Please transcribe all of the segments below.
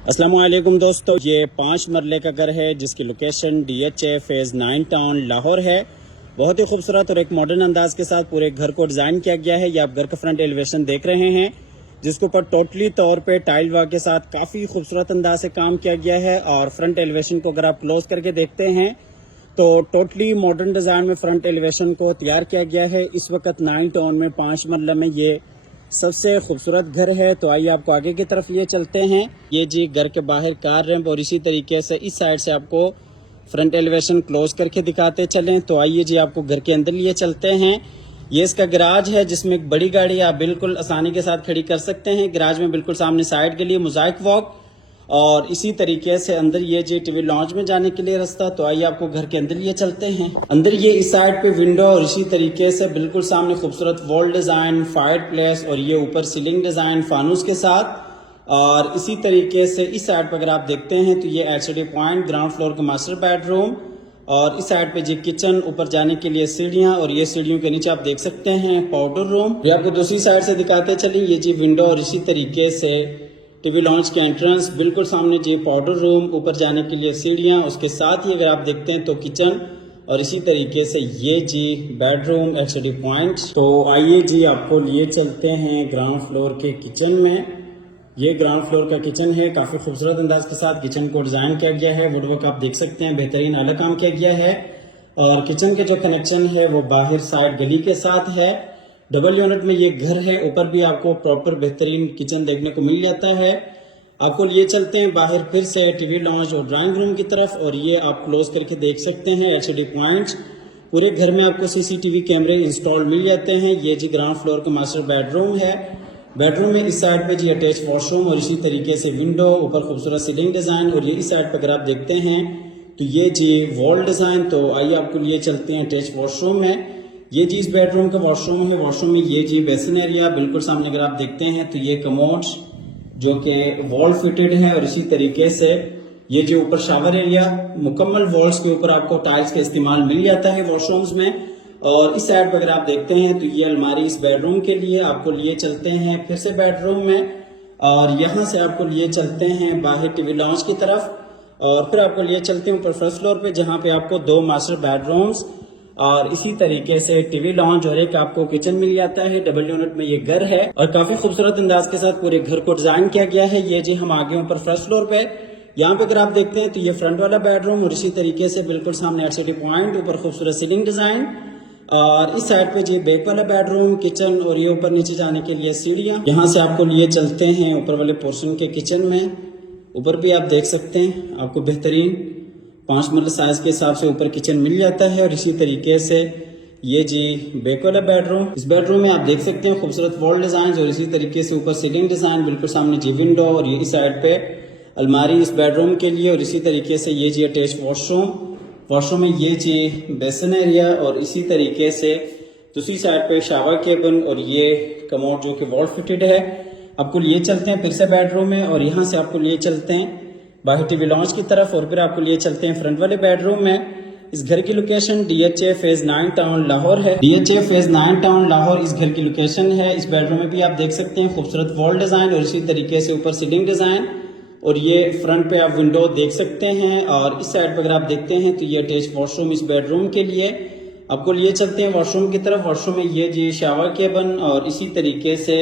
अस्सलाम वालेकुम दोस्तों, ये 5 मरले का घर है जिसकी location DHA phase 9 town Lahore है। बहुत ही खूबसूरत और एक मॉडर्न अंदाज के साथ पूरे घर को डिज़ाइन किया गया है। ये आप घर का फ्रंट एलिवेशन देख रहे हैं जिसके ऊपर टोटली तौर पे टाइल वर्क के साथ काफ़ी खूबसूरत अंदाज से काम किया गया है। और फ्रंट एलिवेशन को अगर आप क्लोज करके देखते हैं तो टोटली मॉडर्न डिज़ाइन में फ्रंट एलिवेशन को तैयार किया गया है। इस वक्त 9 टाउन में 5 मरला में ये सबसे खूबसूरत घर है। तो आइए आपको आगे की तरफ लिए चलते हैं। ये जी घर के बाहर कार रैंप और इसी तरीके से इस साइड से आपको फ्रंट एलिवेशन क्लोज करके दिखाते चलें। तो आइए जी आपको घर के अंदर लिए चलते हैं। ये इसका गराज है जिसमें एक बड़ी गाड़ी आप बिल्कुल आसानी के साथ खड़ी कर सकते हैं। गराज में बिल्कुल सामने साइड के लिए मोज़ाइक वॉक और इसी तरीके से अंदर ये जी टीवी लॉन्च में जाने के लिए रास्ता। तो आइए आपको घर के अंदर लिए चलते हैं। अंदर ये इस साइड पे विंडो और इसी तरीके से बिल्कुल सामने खूबसूरत वॉल डिजाइन, फायर प्लेस और ये ऊपर सीलिंग डिजाइन फानूस के साथ। और इसी तरीके से इस साइड पर अगर आप देखते हैं तो ये एचडी पॉइंट ग्राउंड फ्लोर का मास्टर बेडरूम और इस साइड पे जी किचन, ऊपर जाने के लिए सीढ़ियां और ये सीढ़ियों के नीचे आप देख सकते हैं पाउडर रूम। ये आपको दूसरी साइड से दिखाते चलिए। ये जी विंडो और इसी तरीके से टीवी लॉन्च के एंट्रेंस, बिल्कुल सामने जी पाउडर रूम, ऊपर जाने के लिए सीढ़ियां, उसके साथ ही अगर आप देखते हैं तो किचन और इसी तरीके से ये जी बेडरूम एचडी पॉइंट। तो आइए जी आपको लिए चलते हैं ग्राउंड फ्लोर के किचन में। ये ग्राउंड फ्लोर का किचन है। काफ़ी खूबसूरत अंदाज के साथ किचन को डिज़ाइन किया गया है। वुडवर्क आप देख सकते हैं, बेहतरीन आला काम किया गया है। और किचन के जो कनेक्शन है वो बाहर साइड गली के साथ है। डबल यूनिट में ये घर है। ऊपर भी आपको प्रॉपर बेहतरीन किचन देखने को मिल जाता है। आपको लिए चलते हैं बाहर फिर से टीवी लॉन्च और ड्राइंग रूम की तरफ और ये आप क्लोज करके देख सकते हैं एचडी पॉइंट्स। पूरे घर में आपको सीसीटीवी कैमरे इंस्टॉल मिल जाते हैं। ये जी ग्राउंड फ्लोर का मास्टर बेडरूम है। बेडरूम में इस साइड पे जी अटैच वॉशरूम और इसी तरीके से विंडो, ऊपर खूबसूरत सीलिंग डिजाइन और ये इस साइड पे अगर आप देखते हैं तो ये जी वॉल डिजाइन। तो आइए आपको लिए चलते हैं अटैच वॉशरूम में। ये जी इस बेडरूम का वॉशरूम है। वॉशरूम में ये जी बेसिन एरिया, बिल्कुल सामने अगर आप देखते हैं तो ये कमोड जो कि वॉल फिटेड है और इसी तरीके से ये जो ऊपर शावर एरिया, मुकम्मल वॉल्स के ऊपर आपको टाइल्स का इस्तेमाल मिल जाता है वॉशरूम्स में। और इस साइड पर अगर आप देखते हैं तो ये अलमारी इस बेडरूम के लिए। आपको लिए चलते हैं फिर से बेडरूम में और यहाँ से आपको लिए चलते हैं बाहर टीवी लॉन्च की तरफ और फिर आपको लिए चलते हैं ऊपर फर्स्ट फ्लोर पे जहाँ पे आपको 2 मास्टर बेडरूम्स और इसी तरीके से टीवी लॉन्च और एक आपको किचन मिल जाता है। डबल यूनिट में ये घर है और काफी खूबसूरत अंदाज के साथ पूरे घर को डिजाइन किया गया है। ये जी हम आगे ऊपर फर्स्ट फ्लोर पे, यहाँ पे अगर आप देखते हैं तो ये फ्रंट वाला बेडरूम और इसी तरीके से बिल्कुल सामने एचडी पॉइंट, ऊपर खूबसूरत सीलिंग डिजाइन और इस साइड पे जी बैक वाला बेडरूम, किचन और ये ऊपर नीचे जाने के लिए सीढ़ियां। यहाँ से आपको लिए चलते हैं ऊपर वाले पोर्शन के किचन में। ऊपर भी आप देख सकते हैं आपको बेहतरीन 5 मरला साइज के हिसाब से ऊपर किचन मिल जाता है। और इसी तरीके से ये जी बैक वाला बेडरूम, इस बेडरूम में आप देख सकते हैं खूबसूरत वॉल डिजाइन और इसी तरीके से ऊपर सीलिंग डिजाइन, बिल्कुल सामने जी विंडो और ये इस साइड पे अलमारी इस बेडरूम के लिए और इसी तरीके से ये जी अटैच वॉशरूम में ये जी बेसिन एरिया और इसी तरीके से दूसरी साइड पे शावर केबिन और ये कमोड जो कि वॉल फिटेड है। आपको लिए चलते हैं फिर से बेडरूम में और यहाँ से आपको लिए चलते हैं बाहर टीवी लॉन्च की तरफ और फिर आपको लिए चलते हैं फ्रंट वाले बेडरूम में। इस घर की location DHA phase 9 town Lahore है। DHA फेज 9 टाउन लाहौर इस घर की लोकेशन है। इस बेडरूम में भी आप देख सकते हैं खूबसूरत वॉल डिजाइन और इसी तरीके से ऊपर सीलिंग डिजाइन और ये फ्रंट पे आप विंडो देख सकते हैं। और इस साइड पर अगर आप देखते हैं तो ये अटैच वॉशरूम इस बेडरूम के लिए। आपको लिए चलते हैं वॉशरूम की तरफ। वॉशरूम में ये जी शावर केबिन और इसी तरीके से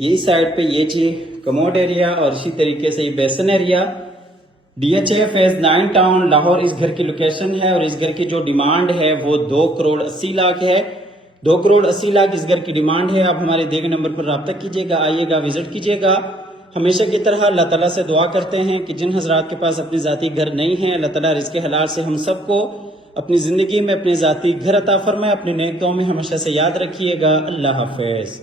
ये इस साइड पे ये जी कमोड एरिया और इसी तरीके से ये basin area. DHA phase 9 town Lahore इस घर की लोकेशन है और इस घर की जो डिमांड है वो 2 करोड़ 80 लाख है। 2 करोड़ 80 लाख इस घर की डिमांड है। आप हमारे दिए गए नंबर पर रब्ता कीजिएगा, आइएगा, विजिट कीजिएगा। हमेशा की तरह अल्लाह ताला से दुआ करते हैं कि जिन हजरात के पास अपनी जाती घर नहीं है, अल्लाह ताला रिज़्क़ हलाल से हम सबको अपनी ज़िंदगी में अपने जाती घर अता फरमाए। अपने नेक दुआओं में हमेशा से याद रखिएगा। अल्लाह हाफ़िज़।